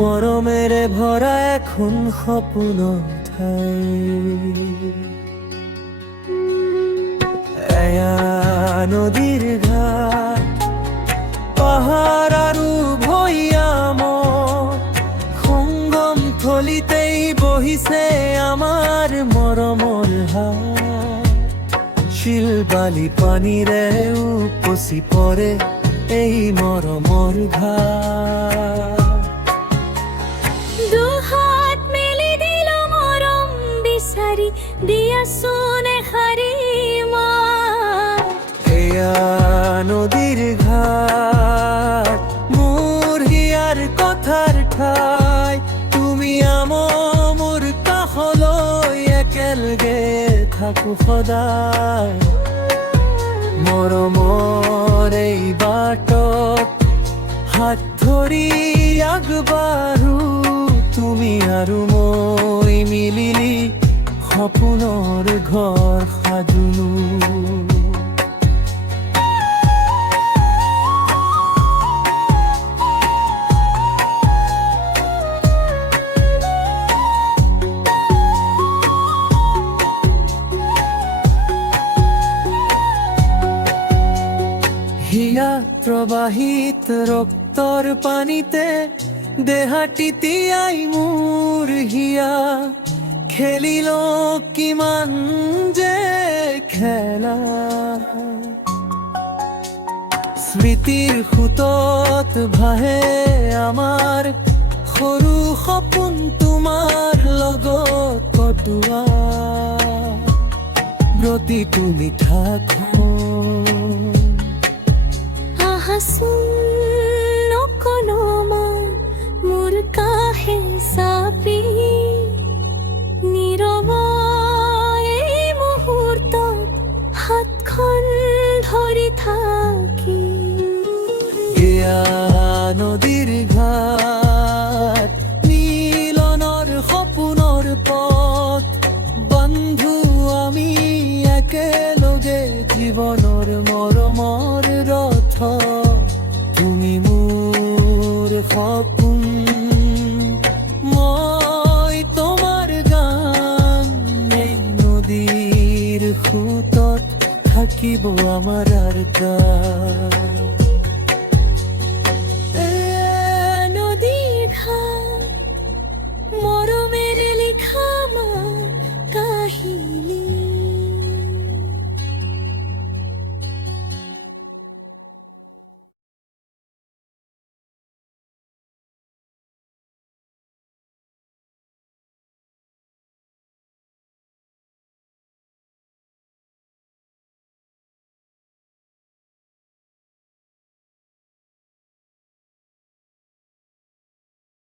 মৰমেৰে ভৰা এখন সপোনৰ ঠাই। এয়া নদীৰ ঘাট, পাহাৰ আৰু ভৈয়ামৰ সংগম থলীতেই বহিছে আমাৰ মৰমৰ হাট। শিল বালি পানীৰে উপচি পৰে এই মৰমৰ ঘাট। দুহাত মেলি দিল মৰম বিচাৰি, দিয়াচোন এষাৰি মাত। এয়া নদীৰ ঘাট, মোৰ হিয়াৰ কথাৰ ঠাই। তুমি মোৰ কাষলৈ একেলগে থাকো সদায়। মৰমৰ এই বাটত হাত ধৰি আগবাঢ়ো, তুমি আৰু মই মিলি সপোনৰ ঘৰ সাজো। হিয়া প্ৰবাহিত ৰক্তৰ পানীতে দেহাটি তিয়াই মোৰ হিয়া। খেলিল কিমান যে খেলা, স্মৃতিৰ সোঁতত ভাহে আমাৰ সৰু সপোন তোমাৰ লগত কটোৱা। প্ৰতিটো মিঠা আহাচোন অকণমা মোৰ কাষে চাপি, নীৰৱ এই মুহূৰ্তত হাতখন ধৰি থাকি। এয়া নদীৰ ঘাট, মিলনৰ সপোনৰ পথ। বন্ধু আমি একেলগে জীৱনৰ মৰমৰ ৰথ। তুমি মোৰ সপোন, মই তোমাৰ গান। এই নদীৰ সোঁতত থাকিব আমাৰ গান।